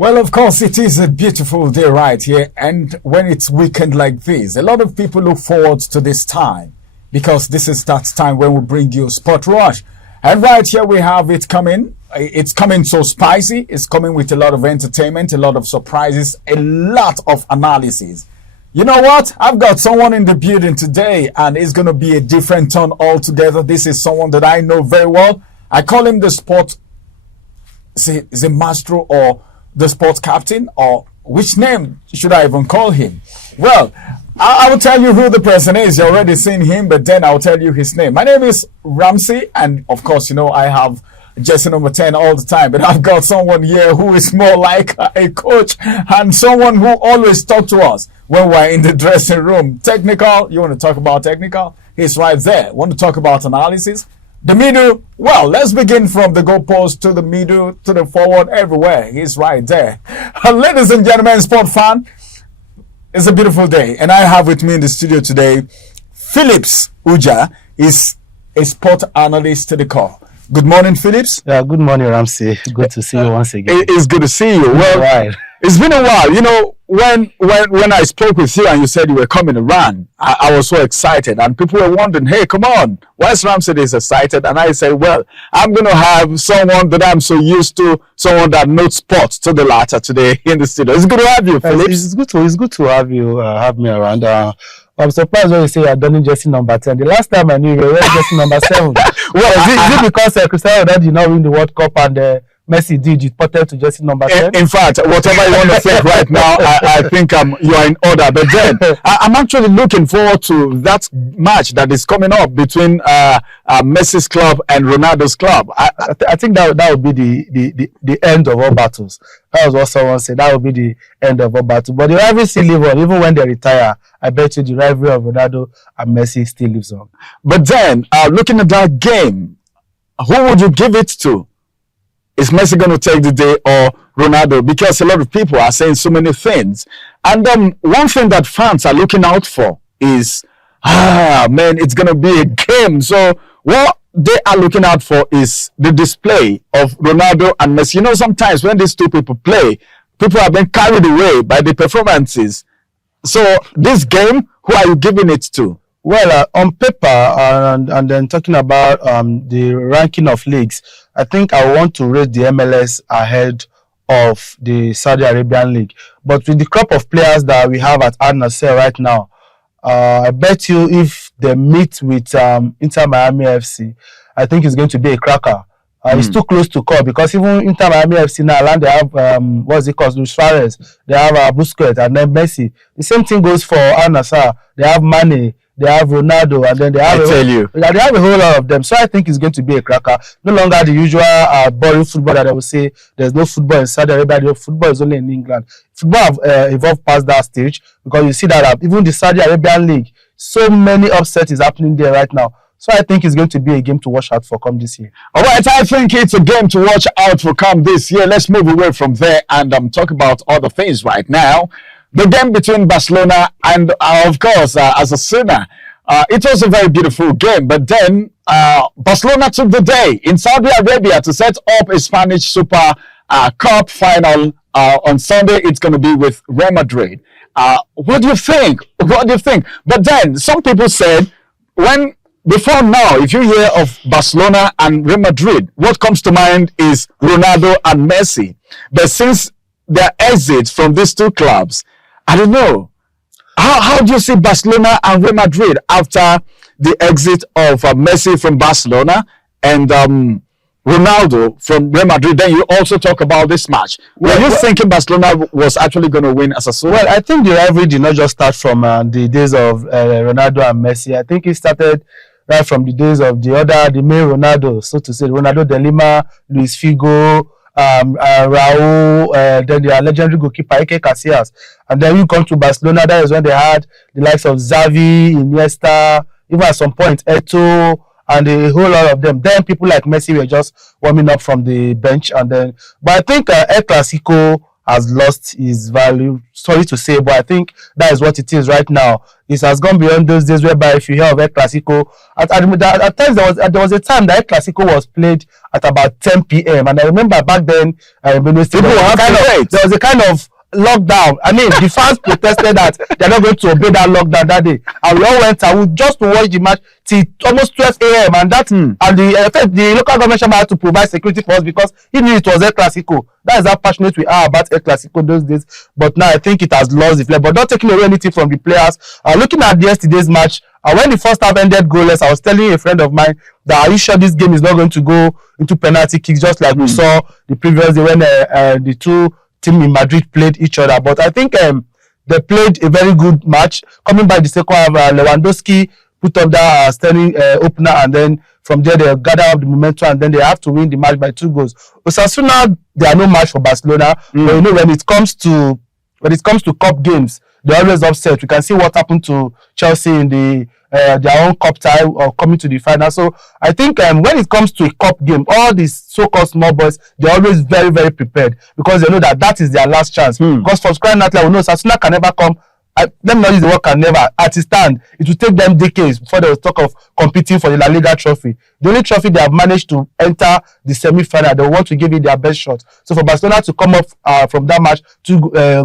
Well, of course, it is a beautiful day right here. And when it's weekend like this, a lot of people look forward to this time because this is that time when we bring you Sport Rush. And right here we have it coming. It's coming so spicy. It's coming with a lot of entertainment, a lot of surprises, a lot of analysis. You know what? I've got someone in the building today, and it's going to be a different tone altogether. This is someone that I know very well. I call him the sport, is it maestro or the sports captain, or which name should I even call him? Well, I will tell you who the person is. You've already seen him, but then I'll tell you his name. My name is Ramsey, and of course, you know, I have jersey number 10 all the time, but I've got someone here who is more like a coach and someone who always talks to us when we're in the dressing room. Technical, you want to talk about technical? He's right there. Want to talk about analysis? The middle, well, let's begin from the goalpost to the middle, to the forward, everywhere. He's right there. Ladies and gentlemen, sport fan, it's a beautiful day. And I have with me in the studio today, Phillips Uja is a sport analyst to the core. Good morning, Phillips. Yeah, good morning, Ramsey. Good to see you once again. It's good to see you. Well, it's been a while. You know, when I spoke with you and you said you were coming around, I was so excited. And people were wondering, hey, come on, why is Ramsey is excited? And I said, well, I'm going to have someone that I'm so used to, someone that knows sports to the latter today in the studio. It's good to have you, Phillips. It's good to have you, have me around. I'm surprised when you say you're done in jersey number 10. The last time I knew you were wearing jersey number 7. Well, is it because Cristiano Ronaldo did not win the World Cup and Messi did, you ported to jersey number 10? In fact, whatever you want to think right now, I think you are in order. But then, I'm actually looking forward to that match that is coming up between Messi's club and Ronaldo's club. I think that would be the end of all battles. That was what someone said. That would be the end of all battles. But the rivalry still lives on. Even when they retire, I bet you the rivalry of Ronaldo and Messi still lives on. But then, looking at that game, who would you give it to? Is Messi going to take the day or Ronaldo? Because a lot of people are saying so many things. And one thing that fans are looking out for is, man, it's going to be a game. So what they are looking out for is the display of Ronaldo and Messi. You know, sometimes when these two people play, people have been carried away by the performances. So this game, who are you giving it to? Well, on paper, and then talking about the ranking of leagues, I think I want to rate the MLS ahead of the Saudi Arabian League. But with the crop of players that we have at Al Nassr right now, I bet you if they meet with Inter Miami FC, I think it's going to be a cracker. It's too close to call because even Inter Miami FC now, they have what's it called, Luis Suarez, they have Busquets, and then Messi. The same thing goes for Al Nassr. They have Mane, they have Ronaldo, and then they have they have a whole lot of them. So I think it's going to be a cracker. No longer the usual boring football that I would say there's no football in Saudi Arabia. Football is only in England. Football have evolved past that stage because you see that even the Saudi Arabian League, so many upsets is happening there right now. So I think it's going to be a game to watch out for come this year. All right, I think it's a game to watch out for come this year. Let's move away from there and talk about other things right now. The game between Barcelona and, of course, Osasuna. It was a very beautiful game, but then Barcelona took the day in Saudi Arabia to set up a Spanish Super Cup final on Sunday. It's going to be with Real Madrid. What do you think? What do you think? But then some people said before now, if you hear of Barcelona and Real Madrid, what comes to mind is Ronaldo and Messi. But since their exit from these two clubs, I don't know. How do you see Barcelona and Real Madrid after the exit of Messi from Barcelona and Ronaldo from Real Madrid? Then you also talk about this match. Were you thinking Barcelona was actually going to win as a solo? Well, I think the rivalry did not just start from the days of Ronaldo and Messi. I think it started right from the days of the main Ronaldo, so to say, Ronaldo de Lima, Luis Figo, Raul, then their legendary goalkeeper Iker Casillas, and then you come to Barcelona. That is when they had the likes of Xavi, Iniesta, even at some point Eto'o, and a whole lot of them. Then people like Messi were just warming up from the bench, but I think El Clasico has lost his value. Sorry to say, but I think that is what it is right now. It has gone beyond those days whereby if you hear of El Clasico, at times there was a time that El Clasico was played at about 10 p.m. And I remember back then, there was a kind of lockdown. I mean, the fans protested that they're not going to obey that lockdown that day, and we all went out just to watch the match till almost 12 a.m. and that and the local government had to provide security for us because he knew it was El Clasico. That is how passionate we are about El Clasico those days. But now I think it has lost the flair. But not taking away anything from the players. Looking at yesterday's match, when the first half ended goalless, I was telling a friend of mine that are you sure this game is not going to go into penalty kicks just like we saw the previous day when the two team in Madrid played each other. But I think they played a very good match. Coming by the second half, Lewandowski put up that standing opener, and then from there they gather up the momentum, and then they have to win the match by 2 goals. Osasuna, they are no match for Barcelona. But you know, when it comes to cup games, they're always upset. We can see what happened to Chelsea in their own cup tie or coming to the final. So I think when it comes to a cup game, all these so-called small boys, they're always very, very prepared because they know that is their last chance. Because for crying out loud, we know Sasuna can never come. Let me not use the word can never. At its stand, it will take them decades before they will talk of competing for the La Liga trophy. The only trophy they have managed to enter the semi-final, they want to give it their best shot. So for Barcelona to come up from that match 2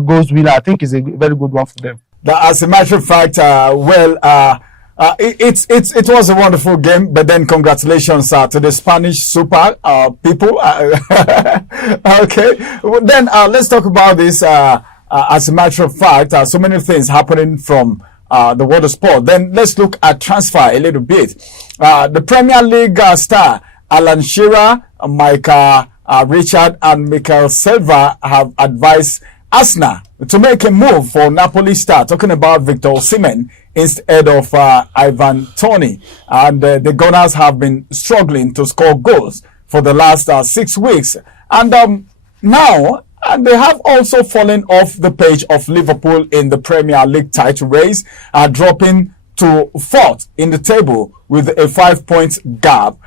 goals winner, I think is a very good one for them. As a matter of fact, it was a wonderful game, but then congratulations to the Spanish Super people. Okay, well, then let's talk about this. As a matter of fact, so many things happening from the world of sport. Then let's look at transfer a little bit. The Premier League star Alan Shearer, Micah Richard, and Mikel Silva have advised Arsenal to make a move for Napoli star, talking about Victor Osimhen instead of Ivan Toney. And the Gunners have been struggling to score goals for the last 6 weeks. And now they have also fallen off the page of Liverpool in the Premier League title race, dropping to 4th in the table with a 5-point gap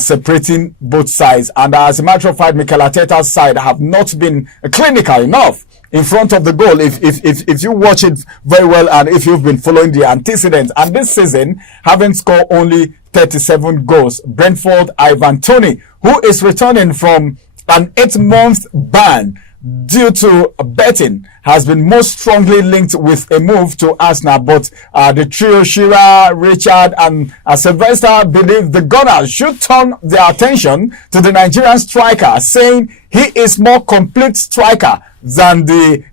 separating both sides. And as a matter of fact, Mikel Arteta's side have not been clinical enough in front of the goal. If you watch it very well, and if you've been following the antecedents, and this season having scored only 37 goals, Brentford Ivan Toney, who is returning from an 8-month ban due to betting, has been most strongly linked with a move to Arsenal. But the trio Shearer, Richard, and Sylvester believe the Gunners should turn their attention to the Nigerian striker, saying he is more complete striker than the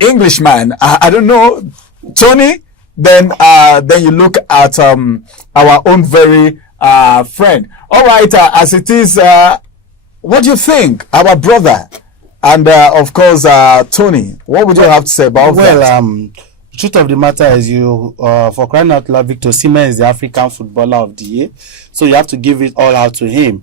Englishman. I don't know, Tony. Then you look at our own very friend. All right, as it is, what do you think, our brother? And of course, Tony, what would you have to say about that? Well, truth of the matter is, for crying out loud, Victor Osimhen is the African Footballer of the Year, so you have to give it all out to him.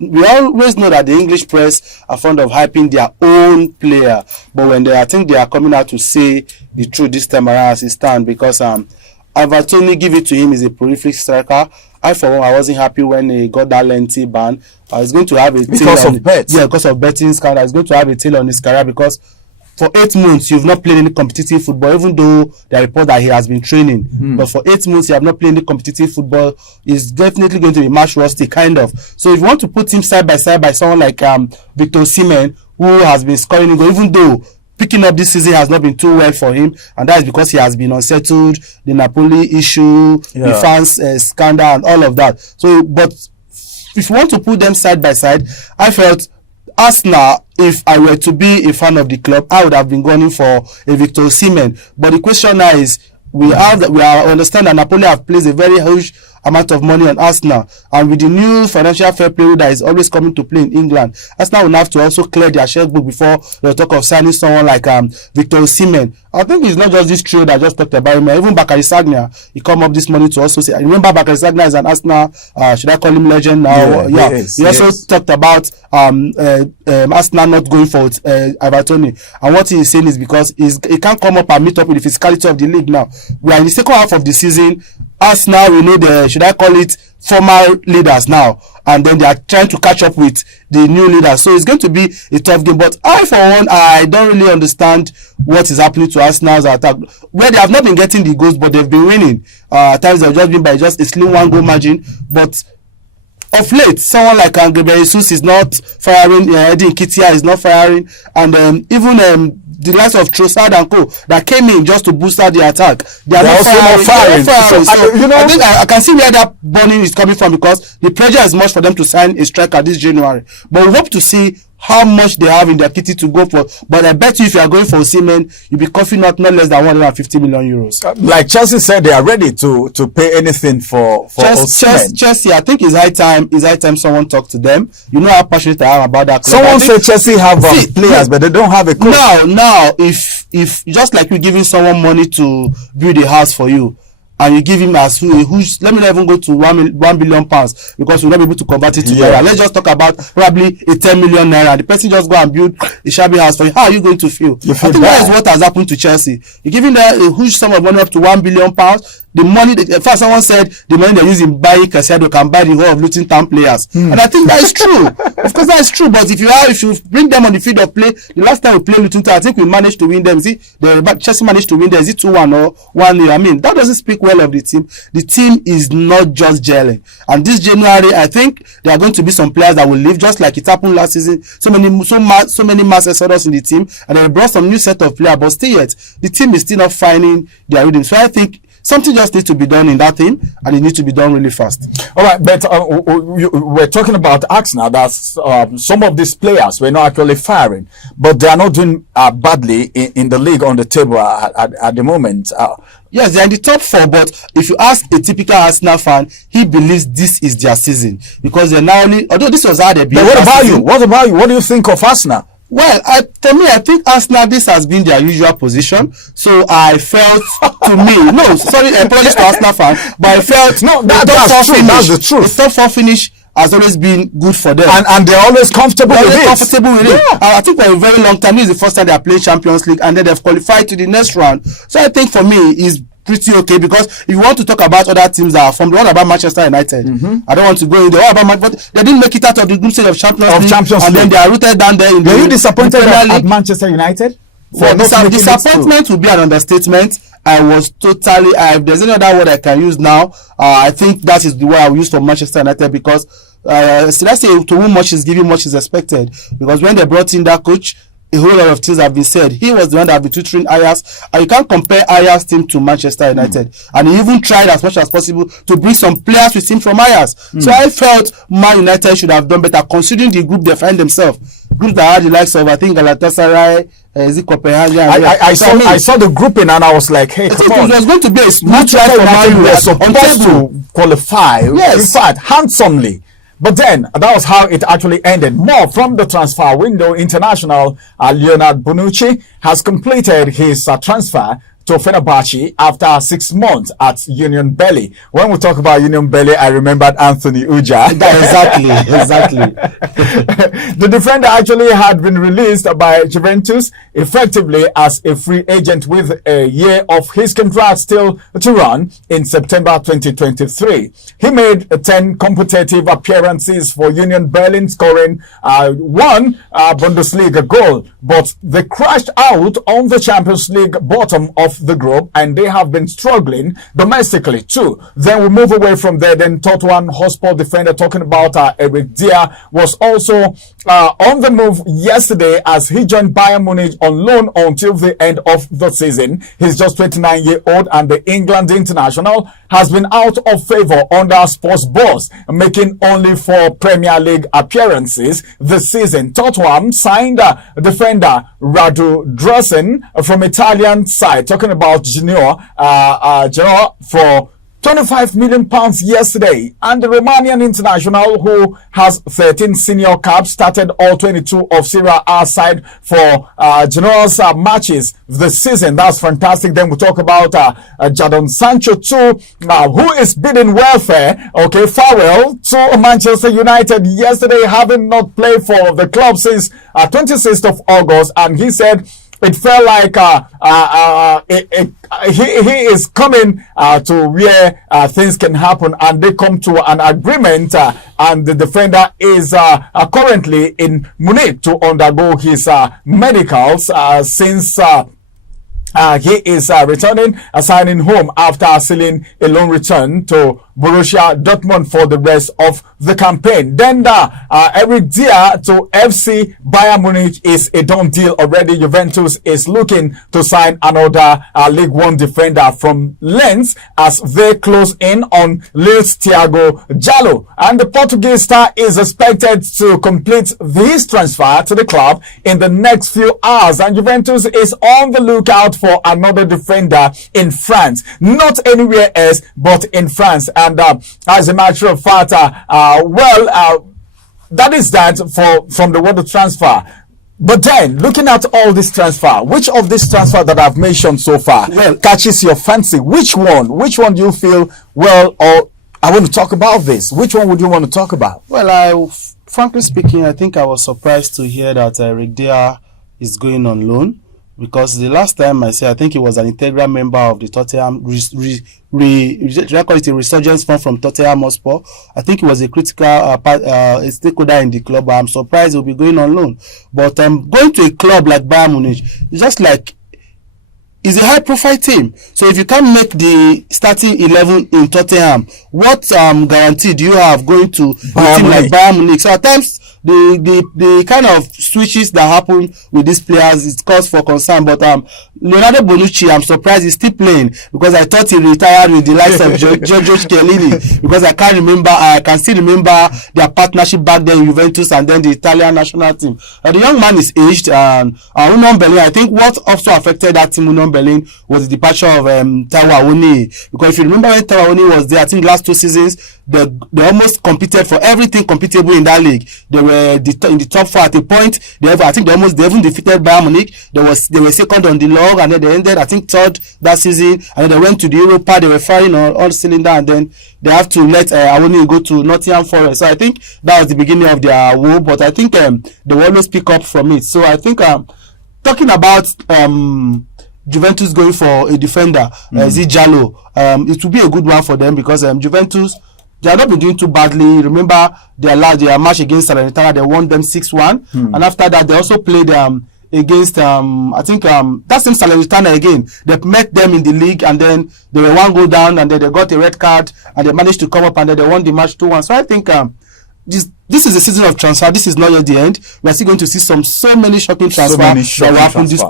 We always know that the English press are fond of hyping their own player, but when I think they are coming out to say the truth this time around as it stands, because Ivan Toney, give it to him, is a prolific striker. I, for one, I wasn't happy when he got that lengthy ban. He's going to have a because of bets. Yeah, because of betting scandal. He's going to have a tail on his career because for 8 months you've not played any competitive football, even though there are reports that he has been training. But for 8 months you have not played any competitive football. He's definitely going to be match rusty, kind of. So if you want to put him side by side by someone like Victor Osimhen, who has been scoring goals, even though picking up this season has not been too well for him, and that is because he has been unsettled, the Napoli issue, the fans scandal, and all of that. So, but if you want to put them side by side, I felt Arsenal, if I were to be a fan of the club, I would have been going for a Victor Osimhen. But the question now is, we understand that Napoli have placed a very huge amount of money on Arsenal, and with the new financial fair play that is always coming to play in England, Arsenal will have to also clear their checkbook before they talk of signing someone like Victor Osimhen. I think it's not just this trio that I just talked about him. Even Bakary Sagna, he come up this morning to also say, I remember Bakary Sagna is an Arsenal, should I call him legend now? He also talked about Arsenal not going for Ivan Toney, and what he is saying is because he can't come up and meet up with the physicality of the league now. We are in the second half of the season. Arsenal, we know the, should I call it, former leaders now, and then they are trying to catch up with the new leader. So it's going to be a tough game. But I, for one, I don't really understand what is happening to Arsenal's attack, where they have not been getting the goals, but they've been winning. At times they've just been by just a slim 1-goal margin. But of late, someone like Gabriel Jesus is not firing, Eddie Nketiah is not firing, and even the likes of Trossard and co that came in just to boost out the attack, they are not firing. So, you know, I think I can see where that burning is coming from, because the pressure is much for them to sign a striker this January. But we hope to see how much they have in their kitty to go for. But I bet you, if you are going for Osimhen, you'll be coughing not less than 150 million euros. Like Chelsea said, they are ready to pay anything for Osimhen. Chelsea, I think it's high time someone talk to them. You know how passionate I am about that club. Someone said Chelsea have players, but they don't have a coach. Now, if just like you giving someone money to build a house for you, and you give him as who's, let me not even go to 1 billion pounds, because we'll not be able to convert it to naira. Let's just talk about probably a 10 million naira. The person just go and build a shabby house for you. How are you going to feel? I think that is what has happened to Chelsea. You're giving them a huge sum of money, up to 1 billion pounds. The money, in fact, someone said the money they're using buying Casado can buy the whole of Luton Town players. And I think that is true. Of course, that is true. But if you bring them on the field of play, the last time we played Luton Town, I think we managed to win them. Chelsea managed to win them. Is it 2-1 or 1-0? I mean, that doesn't speak well of the team. The team is not just gelling. And this January, I think there are going to be some players that will leave, just like it happened last season. So many mass exodus in the team, and then they brought some new set of players. But still yet, the team is still not finding their rhythm. So I think something just needs to be done in that thing, and it needs to be done really fast. All right, but we're talking about Arsenal. That some of these players were not actually firing, but they are not doing badly in the league on the table at the moment. Yes, they're in the top 4, but if you ask a typical Arsenal fan, he believes this is their season, because they're now only, although this was how they beat. But what about you? What about you? What do you think of Arsenal? Well, for me, I think Arsenal, this has been their usual position. So I felt, apologies to Arsenal fan, but I felt that's true. That's the truth. The top 4 finish has always been good for them, and they're always comfortable with it. I think for a very long time, this is the first time they are playing Champions League, and then they've qualified to the next round. So I think for me, it's pretty okay, because if you want to talk about other teams that are formed, what about Manchester United? I don't want to go in there. What about but they didn't make it out of the group stage of Champions League, and then they are rooted down there. Were you disappointed at Manchester United? Disappointment would be an understatement. I was totally. If there's any other word I can use now, I think that is the word I will use for Manchester United, because let's say, to whom much is given, much is expected. Because when they brought in that coach, a whole lot of things have been said. He was the one that had been tutoring Ajax, and you can't compare Ajax team to Manchester United. And he even tried as much as possible to bring some players with him from Ajax. So I felt Man United should have done better, considering the group they find themselves. Group that had the likes of, I think, Galatasaray, Copenhagen. I saw the grouping, and I was like, hey, come on. It was going to be a smooth ride for Man United. They were supposed to qualify, in fact, handsomely. But then, that was how it actually ended. More from the transfer window. International Leonard Bonucci has completed his transfer to Fenerbahce after 6 months at Union Berlin. When we talk about Union Berlin, I remembered Anthony Uja. Exactly. The defender actually had been released by Juventus effectively as a free agent, with a year of his contract still to run in September 2023. He made 10 competitive appearances for Union Berlin, scoring one Bundesliga goal, but they crashed out on the Champions League bottom of the group, and they have been struggling domestically too. Then we move away from there. Then Tottenham Hotspur defender, talking about Eric Dier, was also on the move yesterday as he joined Bayern Munich on loan until the end of the season. He's just 29-year-old, and the England international has been out of favor under Sports Boss, making only 4 Premier League appearances this season. Tottenham signed defender Radu Drossen from Italian side, talking about Genoa for £25 million yesterday. And the Romanian international, who has 13 senior caps, started all 22 of Serie A side for Genoa's matches this season. That's fantastic. Then we talk about Jadon Sancho too, who is bidding welfare, farewell to Manchester United yesterday, having not played for the club since 26th of August. And he said it felt like he is coming to where things can happen, and they come to an agreement, and the defender is currently in Munich to undergo his medicals since he is returning, signing home after sealing a loan return to Borussia Dortmund for the rest of the campaign. Then Ideye to FC Bayern Munich is a done deal already. Juventus is looking to sign another League One defender from Lens as they close in on Lille's Thiago Jallo. And the Portuguese star is expected to complete his transfer to the club in the next few hours. And Juventus is on the lookout for another defender in France. Not anywhere else, but in France. And as a matter of fact, that is that from the world of transfer. But then, looking at all this transfer, which of this transfer that I've mentioned so far catches your fancy? Which one do you feel, well, or I want to talk about this? Which one would you want to talk about? Well, frankly speaking, I think I was surprised to hear that Ideye is going on loan, because the last time I think he was an integral member of the Tottenham, resurgence fund from Tottenham Hotspur. I think he was a critical stakeholder in the club. I'm surprised he'll be going on loan. But going to a club like Bayern Munich, just like, it's a high-profile team. So if you can't make the starting 11 in Tottenham, what guarantee do you have going to a team like Bayern Munich? So at times, the kind of switches that happen with these players, it cause for concern. But Leonardo Bonucci, I'm surprised he's still playing, because I thought he retired with the likes of Giorgio Chiellini, because I can still remember their partnership back then in Juventus and then the Italian national team. The young man is aged, and Union Berlin, I think what also affected that team, Union Berlin, was the departure of Taiwo Awoniyi. Because if you remember when Taiwo Awoniyi was there, I think last 2 seasons, they almost competed for everything competitive in that league. They were in the top 4 at a point. They even defeated Bayern Munich. They were second on the log, and then they ended, I think, 3rd that season. And then they went to the Europa. They were firing on all cylinders, and then they have to let Awoniyi go to Nottingham Forest. So I think that was the beginning of their woe. But I think they will always pick up from it. So I think talking about Juventus going for a defender, Jallo, it will be a good one for them, because Juventus, they have not been doing too badly. Remember their match against Salernitana, they won them 6-1, and after that they also played against I think that same Salernitana again. They met them in the league, and then they were 1 goal down, and then they got a red card, and they managed to come up, and then they won the match 2-1. So I think this is a season of transfer. This is not yet the end. We are still going to see so many shocking transfers that will happen this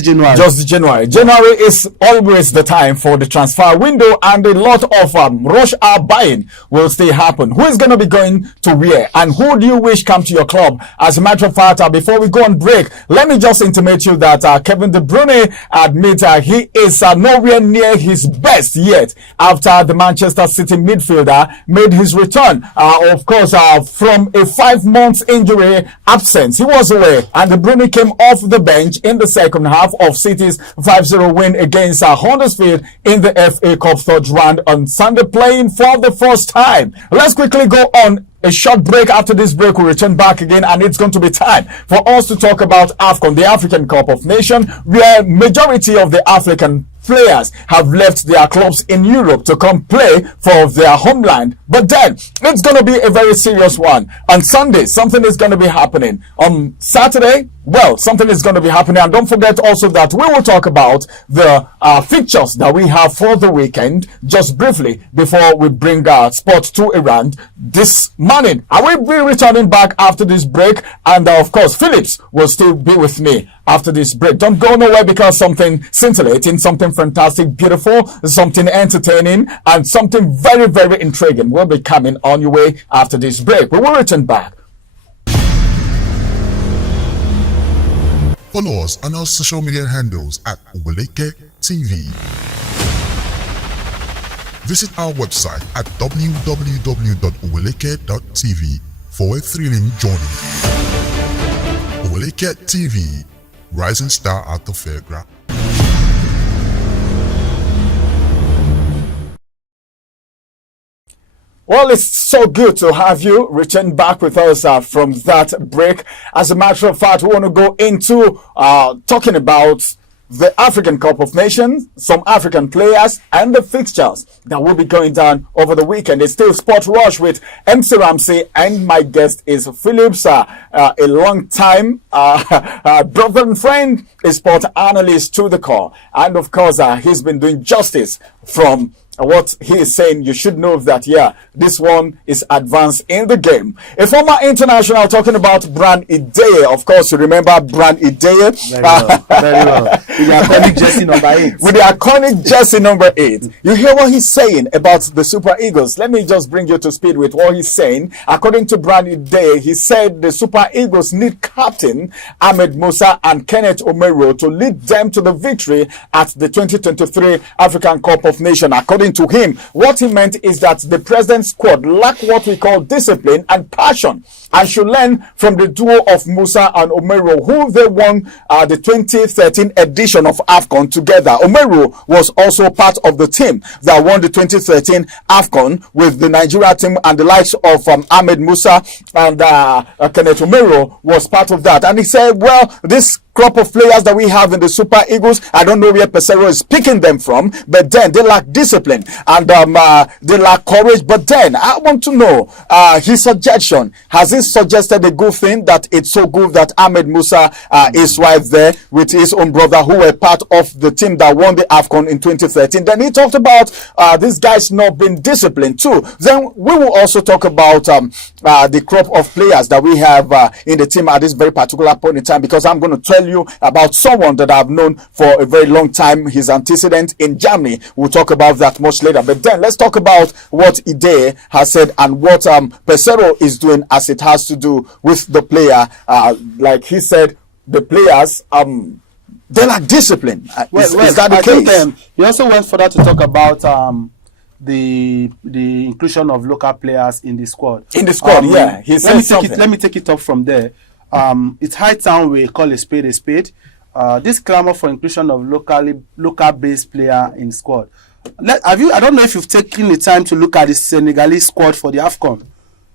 January. Just this January. January is always the time for the transfer window, and a lot of rush hour buying will still happen. Who is going to be going to where, and who do you wish come to your club? As a matter of fact, before we go on break, let me just intimate you that Kevin De Bruyne admits he is nowhere near his best yet after the Manchester City midfielder made his return. Of course, from a 5 months injury absence. He was away, and De Bruyne came off the bench in the second half of City's 5-0 win against Huddersfield in the FA Cup 3rd round on Sunday, playing for the first time. Let's quickly go on a short break. After this break, we'll return back again, and it's going to be time for us to talk about AFCON, the African Cup of Nations, where majority of the African players have left their clubs in Europe to come play for their homeland. But then it's going to be a very serious one. On Sunday, something is going to be happening. On Saturday, well, something is going to be happening. And don't forget also that we will talk about the fixtures that we have for the weekend just briefly before we bring sports to Iran this morning. I will be returning back after this break, and of course Phillips will still be with me after this break. Don't go nowhere, because something scintillating, something fantastic, beautiful, something entertaining, and something very, very intriguing will be coming on your way after this break. We will return back. Follow us on our social media handles at Uweleke TV. Visit our website at www.uweleke.tv for a thrilling journey. Uweleke TV, rising star at the fairground. Well, it's so good to have you return back with us from that break. As a matter of fact, we want to go into talking about the African Cup of Nations, some African players, and the fixtures that will be going down over the weekend. It's still Sport Rush with MC Ramsey, and my guest is Phillips, a long time brother and friend, a sport analyst to the core. And of course, he's been doing justice from what he is saying. You should know that, this one is advanced in the game. A former international, talking about Ideye. Of course, you remember Ideye. Very well, very well. With the iconic jersey number 8. With the iconic jersey number 8. You hear what he's saying about the Super Eagles. Let me just bring you to speed with what he's saying. According to Ideye, he said the Super Eagles need captain Ahmed, Musa, and Kenneth Omeruo to lead them to the victory at the 2023 African Cup of Nations. According to him, what he meant is that the president's squad lack what we call discipline and passion, and should learn from the duo of Musa and Omeruo, who they won the 2013 edition of AFCON together. Omeruo was also part of the team that won the 2013 AFCON with the Nigeria team, and the likes of Ahmed, Musa, and Kenneth Omeruo was part of that. And he said, well, this crop of players that we have in the Super Eagles, I don't know where Pesero is picking them from, but then they lack discipline and they lack courage. But then I want to know his suggestion. Has he suggested a good thing, that it's so good that Ahmed Musa is right there with his own brother, who were part of the team that won the AFCON in 2013? Then he talked about these guys not being disciplined too. Then we will also talk about the crop of players that we have in the team at this very particular point in time, because I'm going to tell you about someone that I've known for a very long time, his antecedent in Germany. We'll talk about that much later. But then let's talk about what Ideye has said and what Pesero is doing as it has to do with the player. Like he said, the players they lack discipline. Is that the case? He also went further to talk about the inclusion of local players in the squad. In the squad, yeah. He said something. Let me take it up from there. It's high time we call a spade a spade. This clamor for inclusion of local based player in squad. I don't know if you've taken the time to look at the Senegalese squad for the AFCON.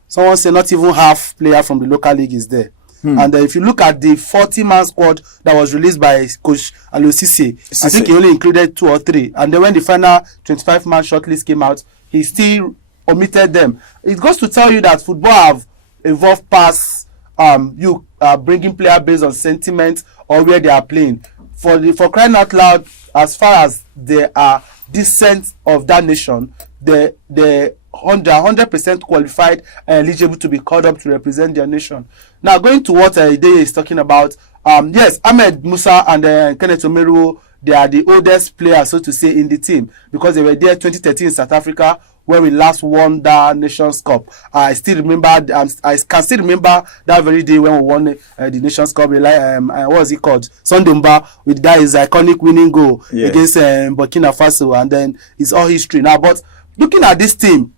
Someone said not even half player from the local league is there. And if you look at the 40-man squad that was released by Coach Alosise, I think he only included 2 or 3. And then when the final 25-man shortlist came out, he still omitted them. It goes to tell you that football have evolved past you bringing player based on sentiment or where they are playing. For crying out loud, as far as they are descent of that nation, they 100% qualified and eligible to be called up to represent their nation. Now, going to what Ideye is talking about, yes, Ahmed, Musa, and Kenneth Omeruo, they are the oldest players, so to say, in the team, because they were there 2013 in South Africa, where we last won the Nations Cup. I can still remember that very day when we won the Nations Cup. What was it called? Sondumba, with that his iconic winning goal against Burkina Faso, and then it's all history now. But looking at this team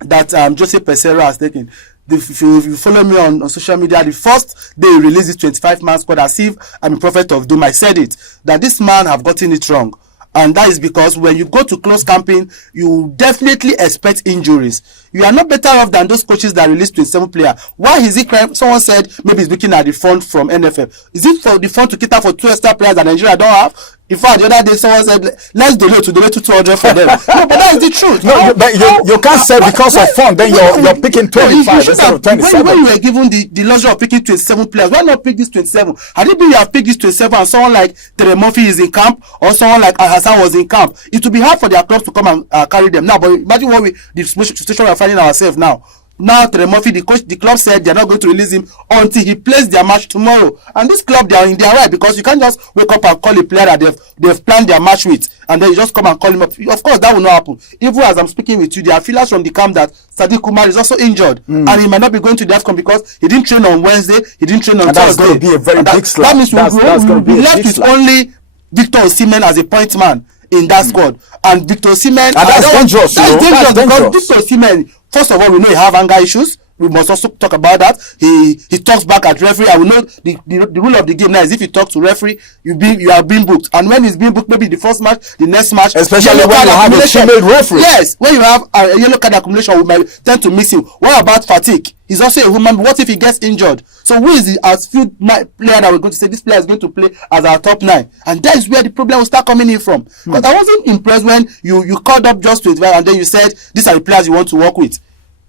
that Jose Pesero has taken, if you follow me on social media, the first day he released this 25-man squad, as if I'm a prophet of doom. I said it, that this man have gotten it wrong. And that is because when you go to close camping, you definitely expect injuries. You are not better off than those coaches that release 27 players. Why is it crime? Someone said maybe he's looking at the fund from NFF. Is it for the fund to cater for 2 extra players that Nigeria don't have? In fact, the other day someone said, let's donate to 200 for them. No, but that is the truth. No, but you can't say because of fund, then you're picking 25 instead of 27. When you were given the luxury of picking 27 players, why not pick this 27? Had it been you have picked this 27 and someone like Tere Murphy is in camp, or someone like Hassan was in camp, it would be hard for their clubs to come and carry them. Now, but imagine the situation we're finding ourselves now. Now, Tere Murphy, the club said they're not going to release him until he plays their match tomorrow. And this club, they are in their right, because you can't just wake up and call a player that they've planned their match with, and then you just come and call him up. Of course, that will not happen. Even as I'm speaking with you, there are feelers from the camp that Sadiq Kumar is also injured, and he might not be going to the AFCON because he didn't train on Wednesday, he didn't train on Thursday. That's going to be a very big slap. That means we'll be left with only Victor Osimhen as a point man in that squad. And Victor Osimhen, that's dangerous. That's dangerous because Victor Osimhen, first of all, we know he have anger issues. we must also talk about that. He talks back at referee. I will know the rule of the game now is if you talk to referee, you are being booked. And when he's being booked, maybe the first match, the next match, especially when you have a female referee. Yes, when you have a yellow card accumulation, we might tend to miss him. What about fatigue? He's also a human. What if he gets injured? So who is the outfield player that we're going to say this player is going to play as our top 9? And that is where the problem will start coming in from. Because I wasn't impressed when you called up just to advise and then you said these are the players you want to work with.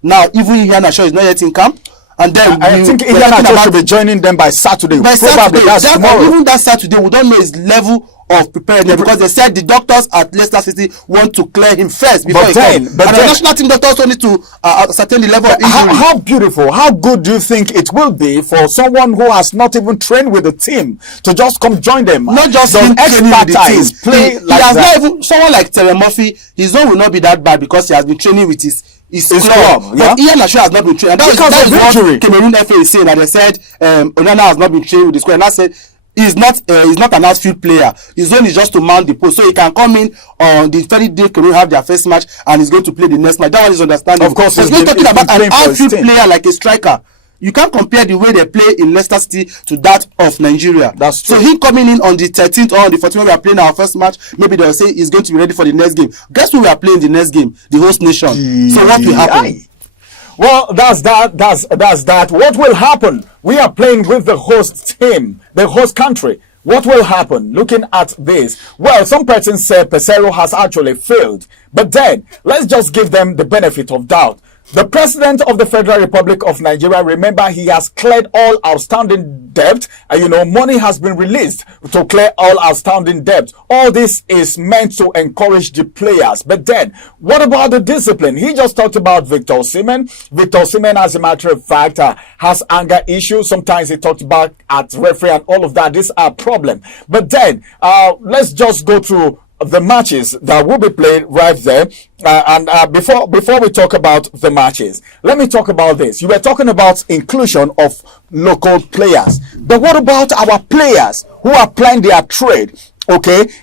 Now even Ivan Toney is not yet in camp. And then I think Ivan Toney should be joining them by Saturday. By Probably Saturday, that's tomorrow. Even that Saturday, we don't know his level of preparedness because they said the doctors at Leicester City want to clear him first before he comes. But the national team doctors also need to ascertain the level of injury. How beautiful, how good do you think it will be for someone who has not even trained with the team to just come join them? Not just him training with the team. Play He has not even, someone like Terry Murphy, his own will not be that bad because he has been training with his club. Yeah? But Ian Toney has not been trained. And that is what Cameroon FA is saying. And they said Onana has not been trained with the squad. And I said he's not an outfield player. His own is just to mount the post. So he can come in on the very day Cameroon have their first match and he's going to play the next match. That one is understanding. Of course, he's not talking about an outfield player like a striker. You can't compare the way they play in Leicester City to that of Nigeria. That's true. So him coming in on the 13th or on the 14th when we are playing our first match, maybe they'll say he's going to be ready for the next game. Guess who we are playing the next game? The host nation. So what will happen? Well, that's that. What will happen? We are playing with the host team, the host country. What will happen? Looking at this, well, some persons say Pesero has actually failed, but then let's just give them the benefit of doubt. The President of the Federal Republic of Nigeria, remember, he has cleared all outstanding debt. Money has been released to clear all outstanding debt. All this is meant to encourage the players. But then, what about the discipline? He just talked about Victor Osimhen. Victor Osimhen, as a matter of fact, has anger issues. Sometimes he talked about at referee and all of that. These are problems. But then, let's just go through the matches that will be played right there. Before we talk about the matches, let me talk about this. You were talking about inclusion of local players, but what about our players who are playing their trade,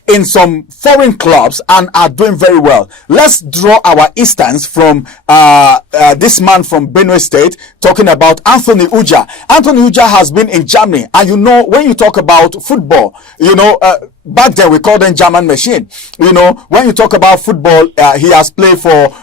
in some foreign clubs and are doing very well? Let's draw our instance from this man from Benue State, talking about Anthony Uja. Anthony Uja has been in Germany, and when you talk about football, back then we called them German machine. When you talk about football, he has played for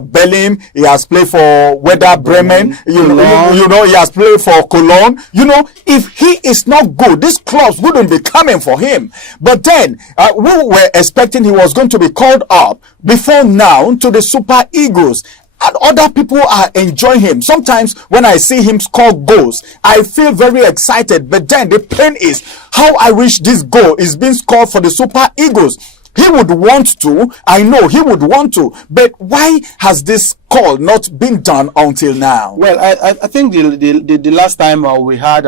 Berlin, he has played for Werder Bremen, he has played for Cologne. If he is not good, these clubs wouldn't be coming for him. But then we were expecting he was going to be called up before now to the Super Eagles. And other people are enjoying him. Sometimes when I see him score goals, I feel very excited. But then the pain is how I wish this goal is being scored for the Super Eagles. He would want to. I know he would want to. But why has this call not been done until now? Well, I think the last time we had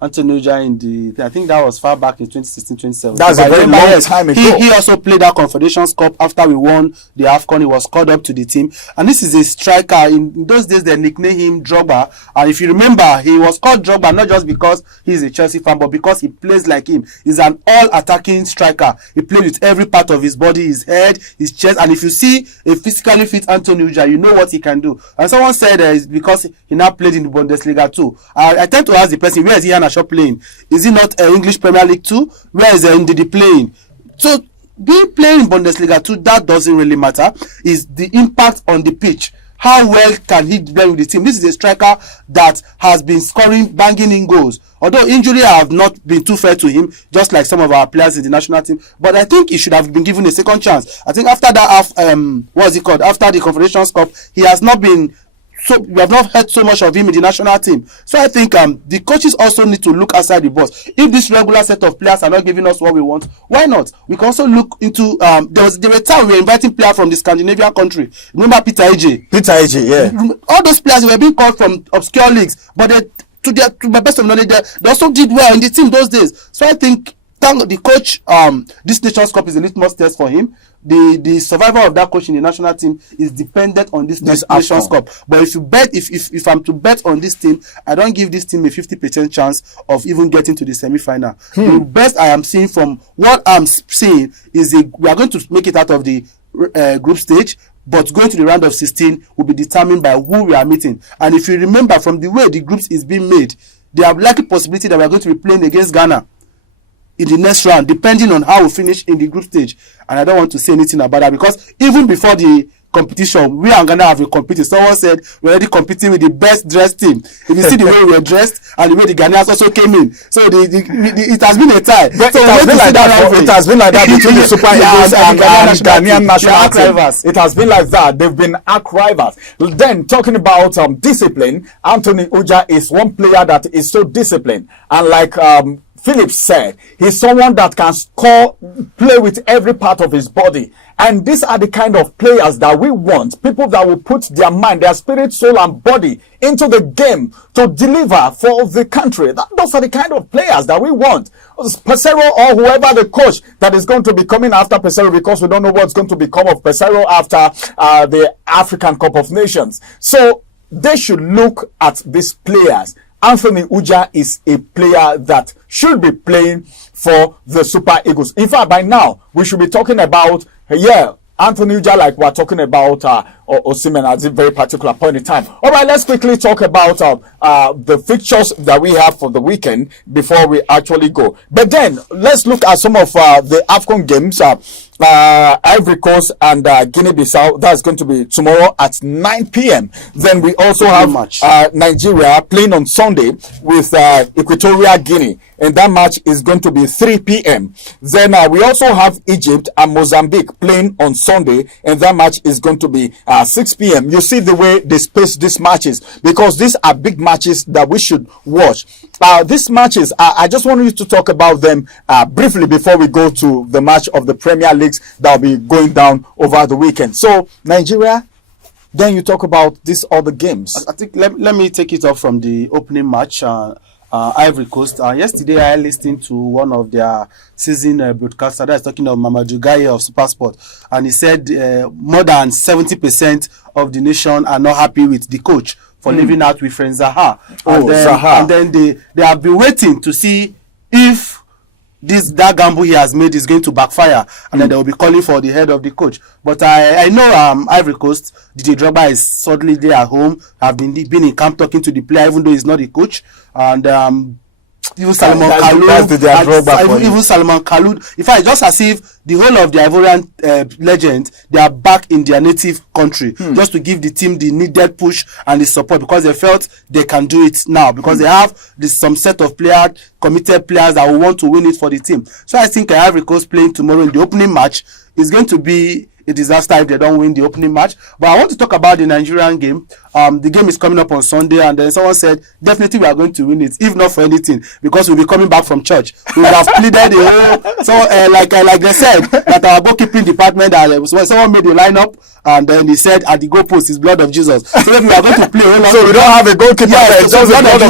Anthony Uja I think that was far back in 2016-2017. That's a very long time ago. He also played that Confederations Cup after we won the AFCON. He was called up to the team. And this is a striker. In those days, they nicknamed him Drogba. And if you remember, he was called Drogba not just because he's a Chelsea fan, but because he plays like him. He's an all-attacking striker. He plays with every part of his body, his head, his chest. And if you see a physically fit Anthony Uja, you know what he can do. And someone said it's because he now played in the Bundesliga too. I tend to ask the person, where is he playing? Is he not English Premier League 2? Where is Ndidi playing? So being playing in Bundesliga 2, that doesn't really matter. Is the impact on the pitch. How well can he play with the team? This is a striker that has been scoring, banging in goals. Although injury have not been too fair to him, just like some of our players in the national team. But I think he should have been given a second chance. I think after that, after the Confederations Cup, he has not been. So we have not heard so much of him in the national team. So I think the coaches also need to look outside the box. If this regular set of players are not giving us what we want, why not? We can also look into there were times we were inviting players from the Scandinavian country. Remember Peter Ideye? Yeah. All those players were being called from obscure leagues, but to my best of knowledge, they also did well in the team those days. So I think the coach, this Nations Cup is a litmus test for him. The survival of that coach in the national team is dependent on this Nations Cup. But if you bet, if I'm to bet on this team, I don't give this team a 50% chance of even getting to the semi-final. The best I am seeing from what I'm seeing is we are going to make it out of the group stage. but going to the round of 16 will be determined by who we are meeting. And if you remember, from the way the groups is being made, there are likely possibility that we are going to be playing against Ghana in the next round, depending on how we finish in the group stage. And I don't want to say anything about that, because even before the competition, we and Ghana have been competing. Someone said we're already competing with the best dressed team. If you see the way we were dressed and the way the Ghanaians also came in, so it has been a tie. But so it has been like that between the Super Eagles and Ghanaian national team. It has been like that. They've been arch rivals. Then talking about discipline, Anthony Uja is one player that is so disciplined, and like Phillips said, he's someone that can score, play with every part of his body. And these are the kind of players that we want. People that will put their mind, their spirit, soul, and body into the game to deliver for the country. Those are the kind of players that we want. Pesero or whoever the coach that is going to be coming after Pesero, because we don't know what's going to become of Pesero after the African Cup of Nations. So they should look at these players. Anthony Uja is a player that should be playing for the Super Eagles. In fact, by now, we should be talking about, Anthony Uja, like we're talking about Osimhen at a very particular point in time. All right, let's quickly talk about the fixtures that we have for the weekend before we actually go. But then, let's look at some of the AFCON games. Ivory Coast and Guinea-Bissau. That's going to be tomorrow at 9 p.m. Then we also have Nigeria playing on Sunday with Equatorial Guinea, and that match is going to be 3 p.m. Then we also have Egypt and Mozambique playing on Sunday, and that match is going to be 6 p.m. You see the way they space these matches, because these are big matches that we should watch. These matches, I just want you to talk about them briefly before we go to the match of the Premier Leagues that will be going down over the weekend. So, Nigeria, then you talk about these other games. I think let me take it off from the opening match. Ivory Coast. Yesterday, I listened to one of their season broadcaster that's talking of Ideye of SuperSport, and he said more than 70% of the nation are not happy with the coach for leaving out with friend Zaha. And then they have been waiting to see if that gamble he has made is going to backfire, and then they will be calling for the head of the coach. But I know Ivory Coast, DJ Drogba is suddenly there at home, have been in camp talking to the player, even though he's not the coach. And even Salomon Kalou, in fact, just as if the whole of the Ivorian legend, they are back in their native country, just to give the team the needed push and the support, because they felt they can do it now, because they have some set of players, committed players that will want to win it for the team. So I think Ivory Coast playing tomorrow in the opening match is going to be a disaster if they don't win the opening match. But I want to talk about the Nigerian game. The game is coming up on Sunday, and then someone said definitely we are going to win it, if not for anything, because we'll be coming back from church. We would have pleaded the whole. So like they said that our goalkeeping department, someone made a lineup, and then he said at the goalpost is blood of Jesus. So then we are going to play. So we don't have a goalkeeper. Yes, so blood of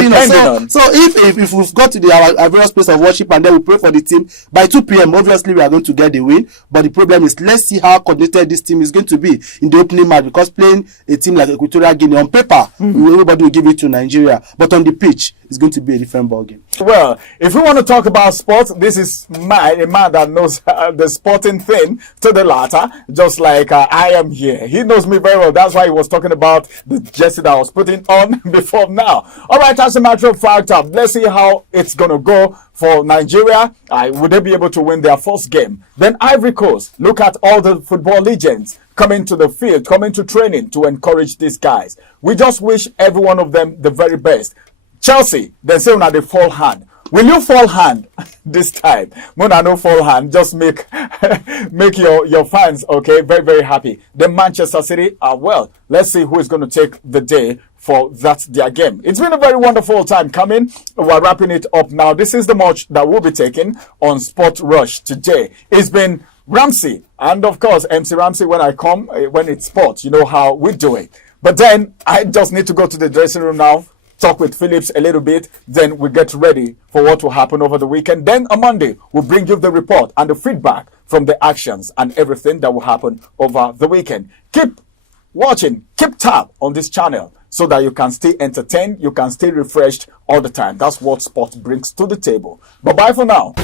Jesus. So if we've got to our various place of worship and then we pray for the team by 2 p.m. obviously we are going to get the win. But the problem is, let's see how coordinated this team is going to be in the opening match, because playing a team like Equatorial Guinea on paper, everybody will give it to Nigeria, but on the pitch it's going to be a different ballgame. Well, if we want to talk about sports, this is a man that knows the sporting thing to the latter, just like I am here. He knows me very well. That's why he was talking about the jersey that I was putting on before now. All right, as a matter of fact, let's see how it's going to go for Nigeria. Would they be able to win their first game? Then Ivory Coast, look at all the football legends coming to the field, coming to training to encourage these guys. We just wish every one of them the very best. Chelsea, they say when they fall hand. Will you fall hand this time? Mona no fall hand. Just make your fans okay, very, very happy. Then Manchester City well. Let's see who is going to take the day for their game. It's been a very wonderful time coming. We're wrapping it up now. This is the match that we'll be taking on Sport Rush today. It's been Ramsey, and of course MC Ramsey. When I come, when it's sport, you know how we do it. But then I just need to go to the dressing room now, talk with Phillips a little bit, then we get ready for what will happen over the weekend. Then on Monday, we'll bring you the report and the feedback from the actions and everything that will happen over the weekend. Keep watching, keep tab on this channel so that you can stay entertained, you can stay refreshed all the time. That's what sport brings to the table. Bye-bye for now.